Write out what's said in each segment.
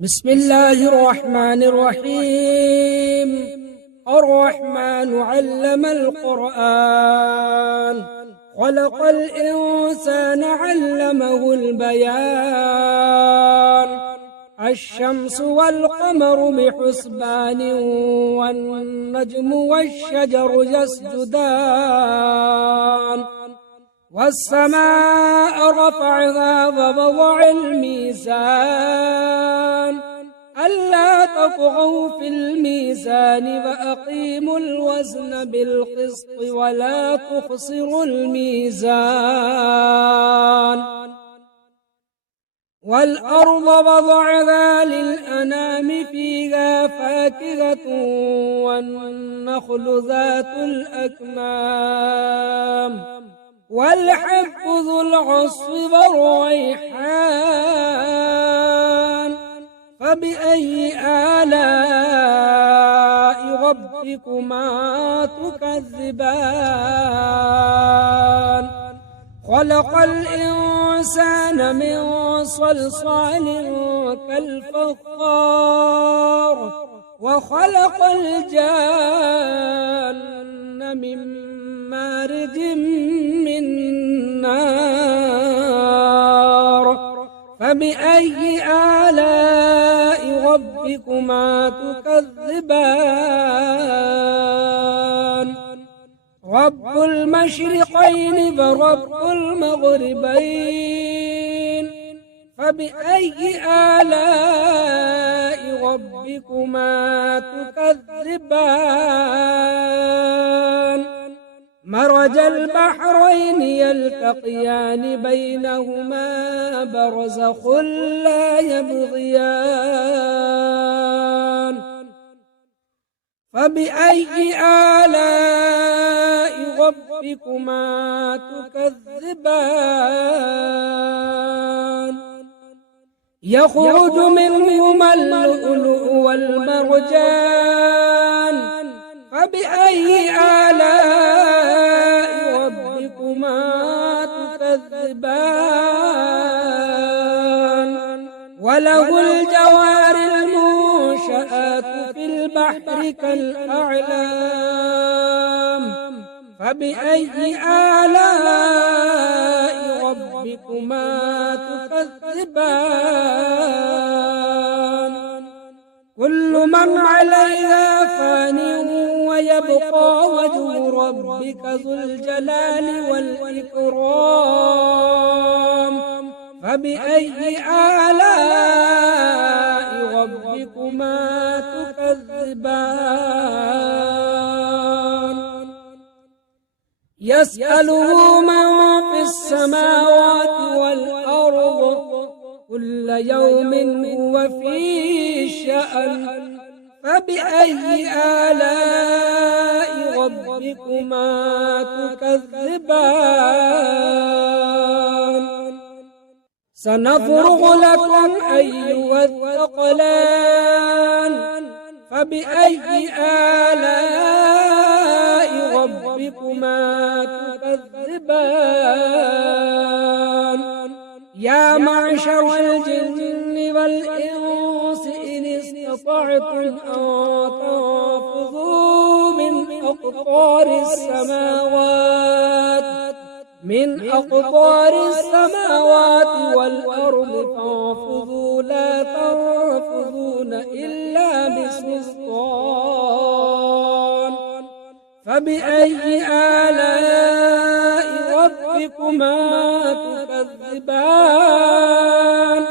بسم الله الرحمن الرحيم. الرحمن علم القرآن، خلق الإنسان علمه البيان. الشمس والقمر بحسبان، والنجم والشجر يسجدان. والسماء رفعها ووضع الميزان، ألا تطغوا في الميزان وأقيموا الوزن بالقسط ولا تخسروا الميزان. والأرض وضعها للأنام، فيها فاكهة والنخل ذات الأكمام، والحب ذو العصف والريحان. فبأي آلاء ربكما تكذبان؟ خلق الإنسان من صلصال كالفخار، وخلق الجان من مارج من نار. فبأي آلاء ربكما تكذبان؟ رب المشرقين ورب المغربين، فبأي آلاء ربكما تكذبان؟ مرج البحرين يلتقيان، بينهما برزخ لا يبغيان. فبأي آلاء ربكما تكذبان؟ يخرج منهما اللؤلؤ والمرجان، فبأي آلاء ربكما تكذبان؟ وله الجوار المنشآت في البحر كالأعلام، فبأي آلاء ربكما تكذبان؟ كل من عليها فان، ويبقى وجه ربك ذو الجلال والإكرام. فبأي آلاء ربكما تكذبان؟ يسأله من في السماوات والأرض، كل يوم هو في شأن. فبأي آلاء ربكما تكذبان؟ سنفرغ لكم أيها الثقلان، فبأي آلاء ربكما تكذبان؟ يا معشر الجن والإنس إن استطعتم أن تنفذوا من أقطار السماوات والأرض، فانفذوا لا تنفذون إلا بسلطان. فبأي آلاء ربكما تكذبان؟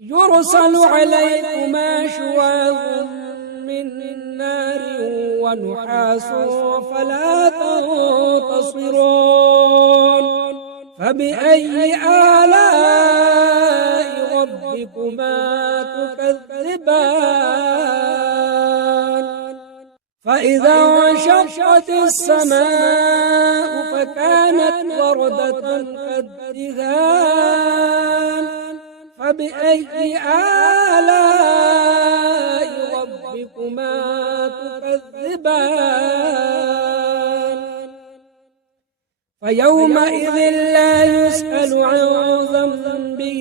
يرسل عليكما شواظ من نار ونحاس فلا تنتصران. فبأي آلاء ربكما تكذبان؟ فإذا انشقت السماء فكانت وردة كالدهان. فبأي آلاء ربكما تكذبان؟ فيومئذ لا يسأل عن ذنبه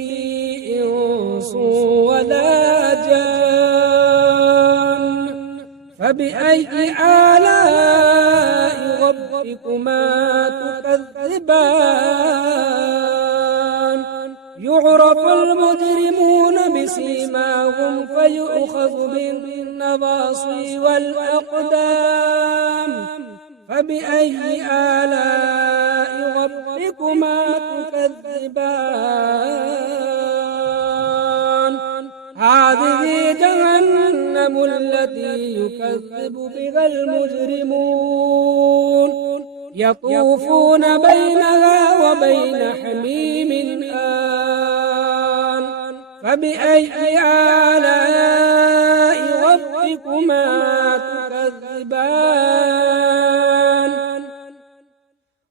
إنس ولا جان فبأي آلاء ربكما تكذبان يعرف المجرمون بسيماهم فيؤخذ بالنواصي والأقدام فبأي آلاء ربكما تكذبان هذه جهنم التي يكذب بها المجرمون يطوفون بينها وبين حميم آن فبأي آلاء ربكما تكذبان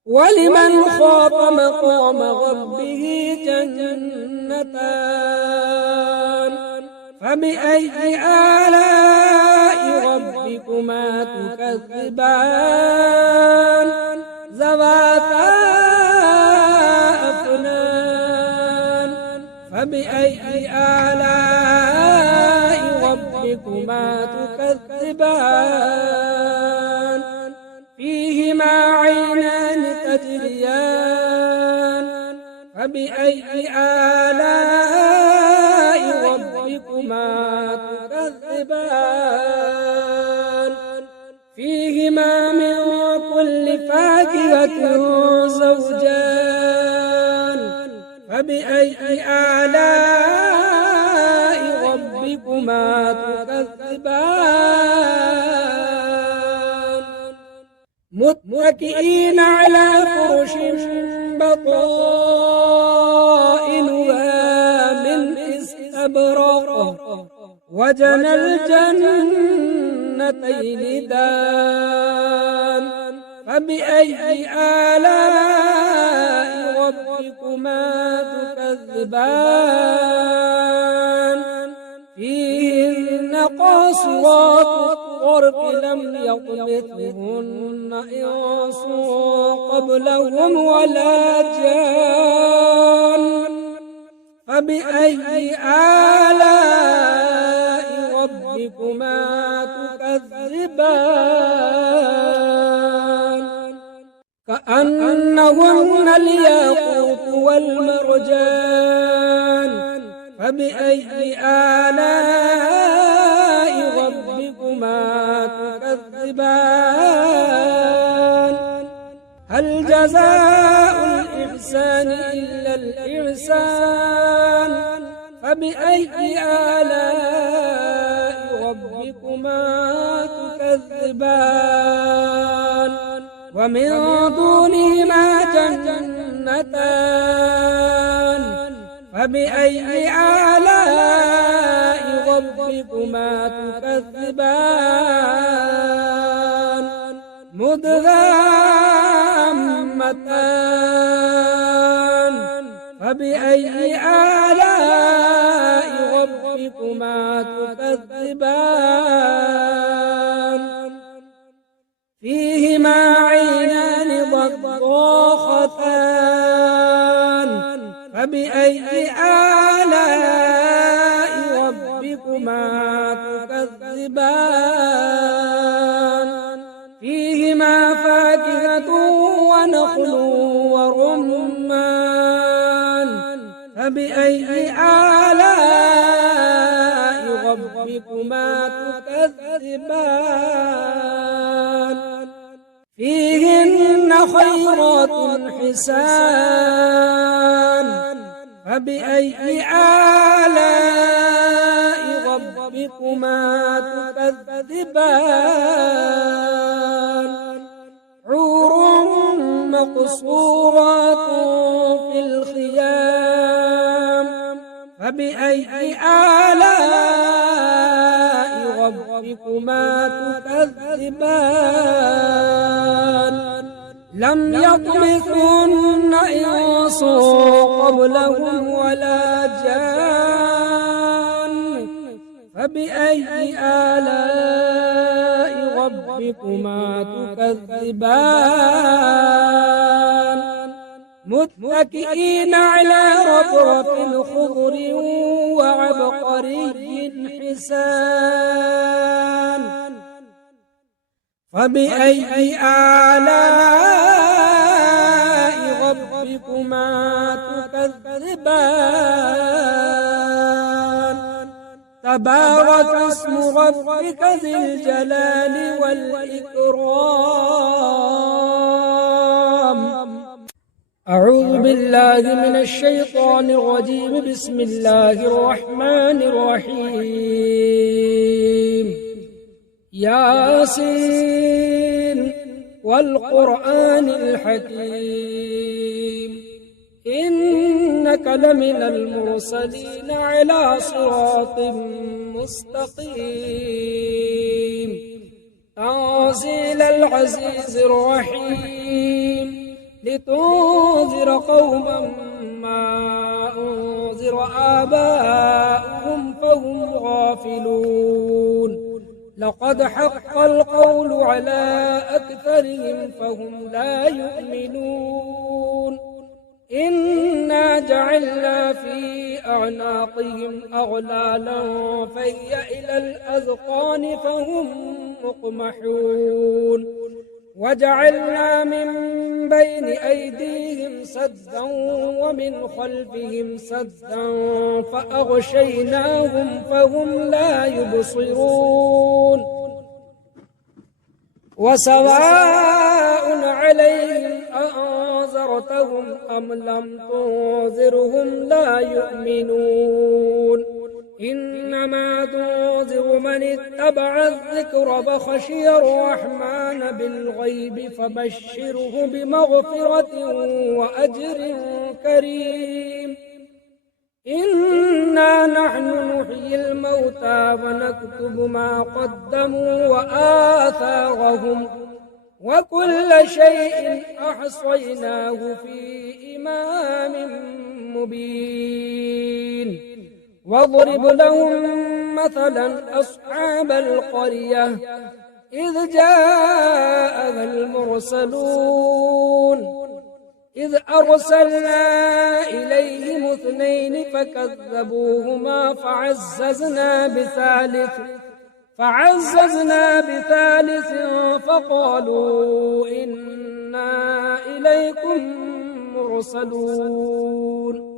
ولمن خاف مقام ربه جنتان فبأي آلاء ربكما تكذبان ذواتا أفنان فبأي آلاء ربكما تكذبان فيهما عينان تجريان فبأي آلاء ربكما تكذبان فيهما من كل فاكهة زوجان فبأي آلاء ربكما تكذبان متكئين على فرش بطائنها من استبرق وجنى الجنتين دان فبأي آلاء ربكما تكذبان فيهن قاصرات الطرف لم يطمثهن إنس قبلهم ولا جان فبأي آلاء ربكما تكذبان كأنهن الياقوت والمرجان فبأي آلاء ربكما تكذبان هل جزاء الإحسان إلا الإحسان فبأي آلاء ربكما تكذبان ومن دونهما جنتان فبأي آلاء ربكما تكذبان مدغامتان فبأي آلاء ربكما تكذبان فيهما عينان ضاختان فبأي آلاء ربكما تكذبان فيهما فاكهة ونخل ورمان فبأي آلاء ربكما تكذبان فيهن خيرات حسان فبأي آلاء ربكما تكذبان حور مقصورات في الخيام فبأي آلاء ربكما تكذبان لم يطمثهن إنس قبلهم ولا جان فبأي آلاء ربكما تكذبان متكئين على رفرف خضر وعبقري حسان فبأي آلاء ربكما تكذبان تبارك اسم ربك ذي الجلال والإكرام أعوذ بالله من الشيطان الرجيم بسم الله الرحمن الرحيم ياسين والقرآن الحكيم إنك لمن المرسلين على صراط مستقيم تنزيل العزيز الرحيم لتنذر قوما ما أنذر آباؤهم فهم غافلون لقد حق القول على أكثرهم فهم لا يؤمنون إنا جعلنا في أعناقهم أغلالا فهي إلى الأذقان فهم مقمحون وجعلنا من بين أيديهم سدا ومن خلفهم سدا فأغشيناهم فهم لا يبصرون وسواء عليهم أأنذرتهم أم لم تنذرهم لا يؤمنون إنما تنذر من اتبع الذكر فخشي الرحمن بالغيب فبشره بمغفرة وأجر كريم إنا نحن نحيي الموتى ونكتب ما قدموا وآثارهم وكل شيء أحصيناه في إمام مبين واضرب لهم مثلا أصحاب القرية إذ جاءها المرسلون إذ أرسلنا إليهم اثنين فكذبوهما فعززنا بثالث فقالوا إنا إليكم مرسلون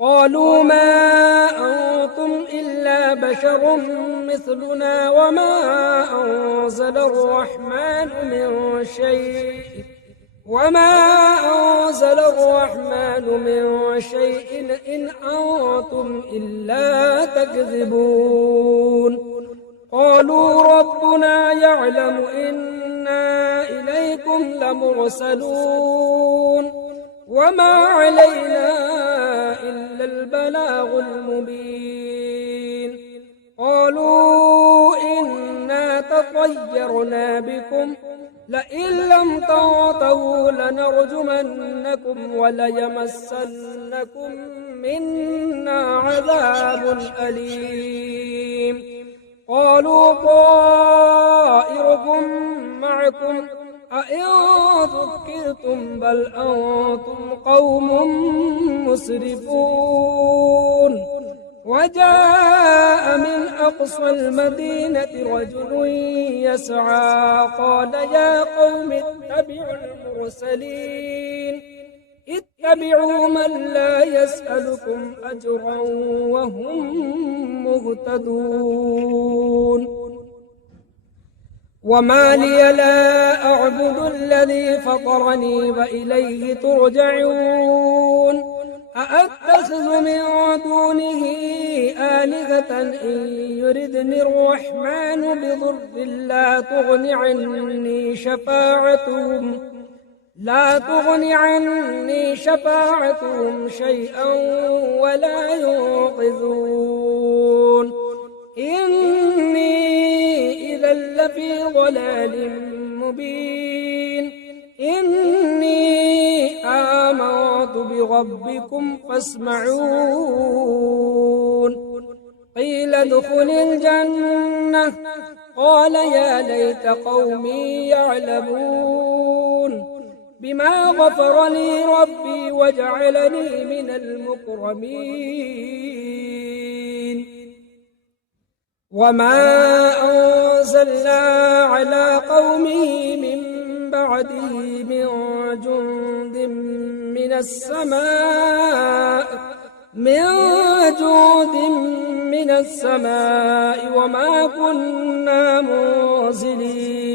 قالوا ما أنتم إلا بشر مثلنا وما أنزل الرحمن من شيء إن أنتم إلا تكذبون قالوا ربنا يعلم إنا إليكم لمرسلون وما علينا إلا البلاغ المبين قالوا إنا تطيرنا بكم لئن لم تنتهوا لنرجمنكم وليمسنكم منا عذاب أليم قالوا طائركم معكم أئن ذكرتم بل أنتم قوم مسرفون وجاء من أقصى المدينة رجل يسعى قال يا قوم اتبعوا المرسلين اتبعوا من لا يسألكم أجرا وهم مهتدون وما لي لا أعبد الذي فطرني وإليه ترجعون أأتخذ من دونه آلهة إن يردني الرحمن بضر لا تغن عني شفاعتهم شيئا ولا ينقذون إني إذا لفي ضلال مبين إني آمنت بربكم فاسمعون قيل ادخل الجنة قال يا ليت قومي يعلمون بما غفر لي ربي وجعلني من المكرمين وما أنزلنا على قومه من بعده من جند من السماء وما كنا منزلين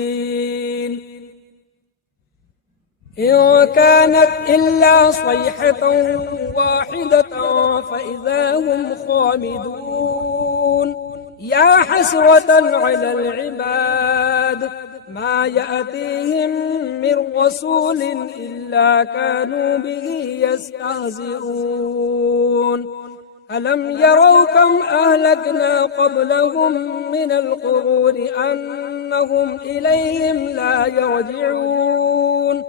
إن كانت إلا صيحة واحدة فإذا هم خامدون يا حسرة على العباد ما يأتيهم من رسول إلا كانوا به يستهزئون ألم يروا كم أهلكنا قبلهم من القرون أنهم إليهم لا يرجعون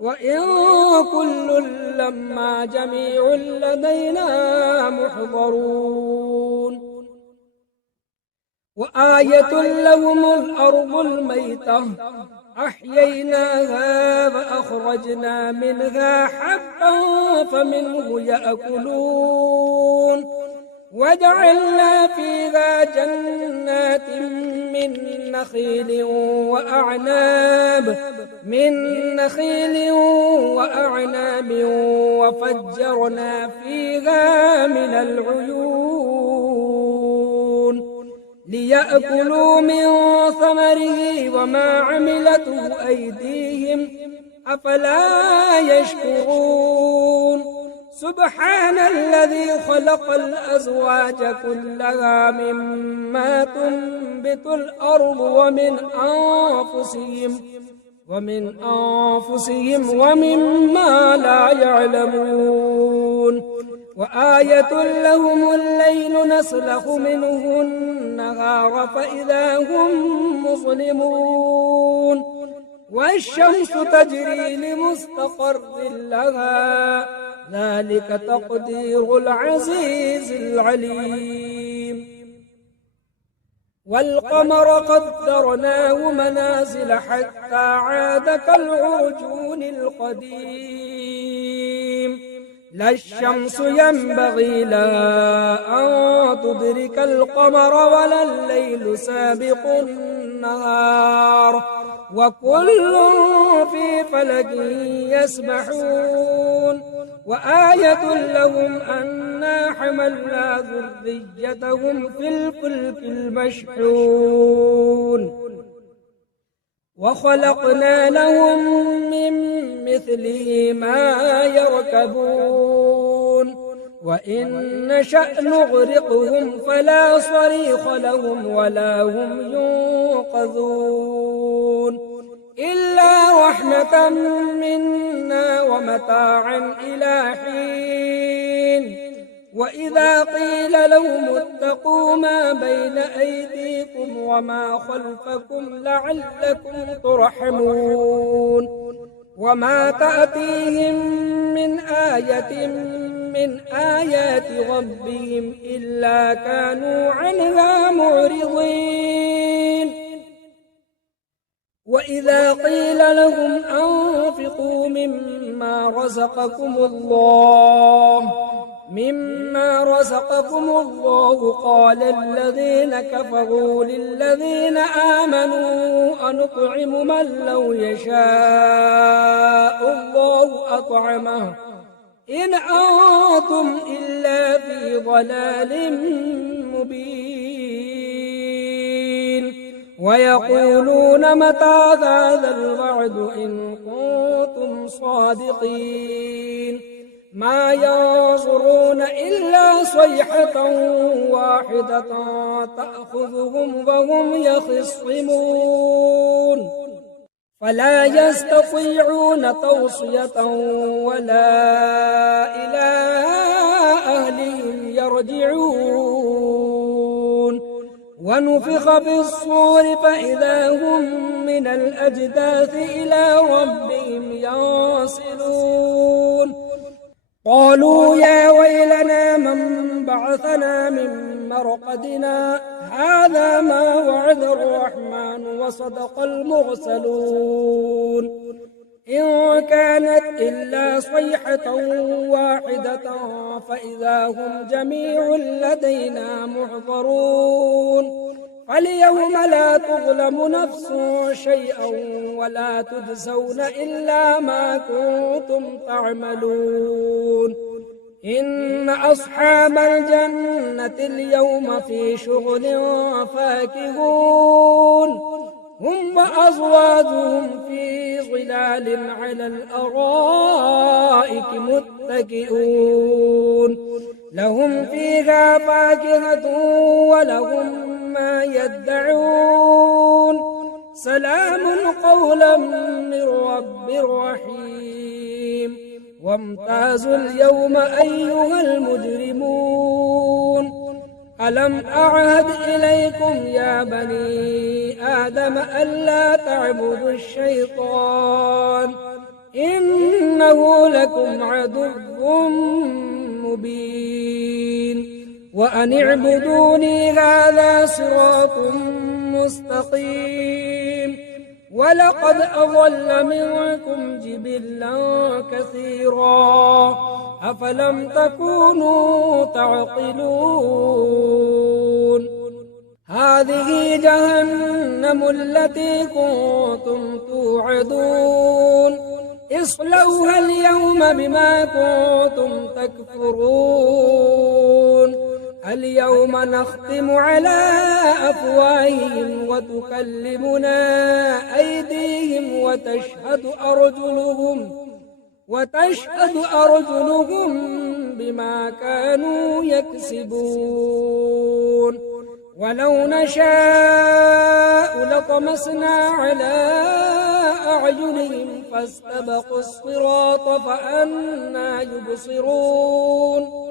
وإن كل لما جميع لدينا محضرون وآية لهم الأرض الميتة أحييناها فأخرجنا منها حبا فمنه يأكلون وجعلنا فيها جنات من نخيل وأعناب وفجرنا فيها من العيون ليأكلوا من ثمره وما عملته أيديهم أفلا يشكرون سبحان الذي خلق الأزواج كلها مما تنبت الأرض ومن أنفسهم ومما لا يعلمون وآية لهم الليل نسلخ منه النهار فإذا هم مظلمون والشمس تجري لمستقر لها ذلك تقدير العزيز العليم والقمر قدرناه منازل حتى عاد كالعرجون القديم لا الشمس ينبغي لها أن تدرك القمر ولا الليل سابق النهار وكل في فلك يسبحون وآية لهم أنا حملنا ذريتهم في الفلك المشحون وخلقنا لهم من مثله ما يركبون وإن نشأ نغرقهم فلا صريخ لهم ولا هم ينقذون إلا رحمة منا ومتاعا إلى حين وإذا قيل لهم اتقوا ما بين أيديكم وما خلفكم لعلكم ترحمون وما تأتيهم من آية من آيات ربهم إلا كانوا عنها معرضين وإذا قيل لهم أنفقوا مما رزقكم الله قال الذين كفروا للذين آمنوا أنطعم من لو يشاء الله أطعمه إن أنتم إلا في ضلال مبين ويقولون متى هذا الوعد إن كنتم صادقين ما ينظرون إلا صيحة واحدة تأخذهم وهم يخصمون فلا يستطيعون توصية ولا إلى أهلهم يرجعون ونفخ في الصور فإذا هم من الأجداث إلى ربهم ينسلون قالوا يا ويلنا من بعثنا من مرقدنا هذا ما وعد الرحمن وصدق المرسلون إن كانت إلا صيحة واحدة فإذا هم جميع لدينا محضرون فاليوم لا تظلم نفس شيئا ولا تجزون إلا ما كنتم تعملون إن أصحاب الجنة اليوم في شغل فاكهون هم وأزواجهم في ظلال على الأرائك متكئون لهم فيها فاكهة ولهم ما يدعون سلام قولا من رب رحيم وامتازوا اليوم أيها المجرمون ألم أعهد إليكم يا بني آدم ألا تعبدوا الشيطان إنه لكم عدو مبين وأن اعبدوني هذا صراط مستقيم ولقد أضل منكم جبلا كثيرا أفلم تكونوا تعقلون هذه جهنم التي كنتم توعدون اصلوها اليوم بما كنتم تكفرون اليوم نختم على أفواههم وتكلمنا أيديهم وتشهد أرجلهم بما كانوا يكسبون ولو نشاء لطمسنا على أعينهم فاستبقوا الصراط فأنى يبصرون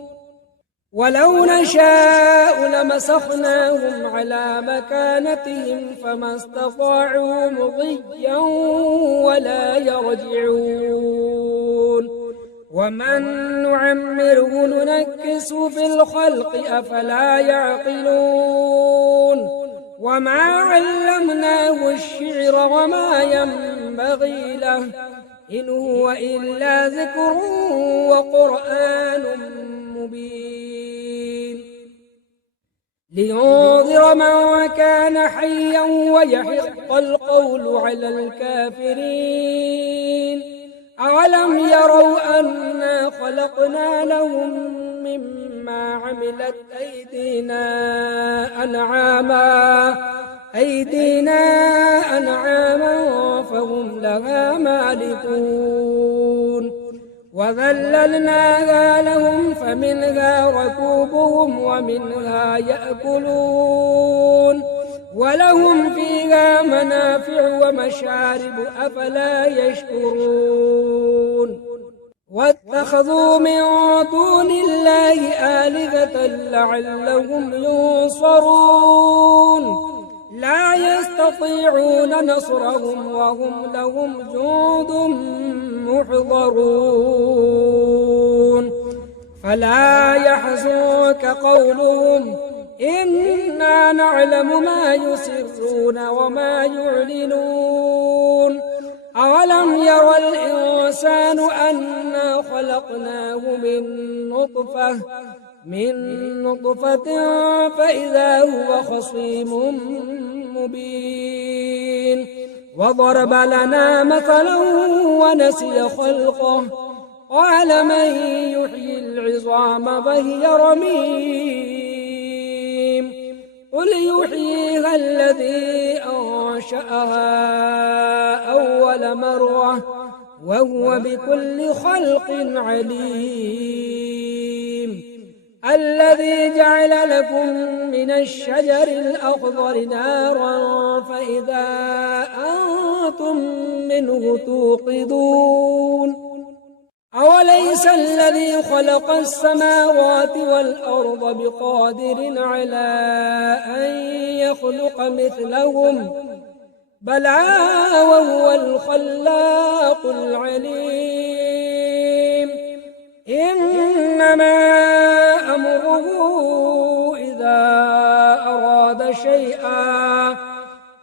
ولو نشاء لمسخناهم على مكانتهم فما استطاعوا مضيا ولا يرجعون ومن نعمره ننكس في الخلق أفلا يعقلون وما علمناه الشعر وما ينبغي له إن هو إلا ذكر وقرآن مبين لينذر من كان حيا ويحق القول على الكافرين أولم يروا أنا خلقنا لهم مما عملت أيدينا أنعاما فهم لها مالكون وذللناها لهم فمنها ركوبهم ومنها يأكلون ولهم فيها منافع ومشارب أفلا يشكرون واتخذوا من دون الله آلهة لعلهم ينصرون لا يستطيعون نصرهم وهم لهم جند محضرون فلا يحزنك قولهم إنا نعلم ما يسرون وما يعلنون أولم ير الإنسان أنا خلقناه من نطفة فإذا هو خصيم مبين وضرب لنا مثلا ونسي خلقه قال من يحيي العظام وهي رميم قل يحييها الذي أنشأها أول مرة وهو بكل خلق عليم الذي جعل لكم من الشجر الأخضر نارا فإذا أنتم منه توقدون أوليس الذي خلق السماوات والأرض بقادر على أن يخلق مثلهم بلى وهو الخلاق العليم إنما أمره إذا أراد شيئا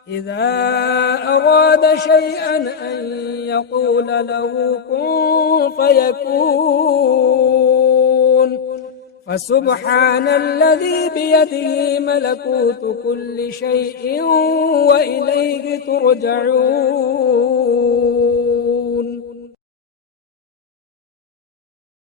إذا أراد شيئا أن يقول له كن فيكون فسبحان الذي بيده ملكوت كل شيء وإليه ترجعون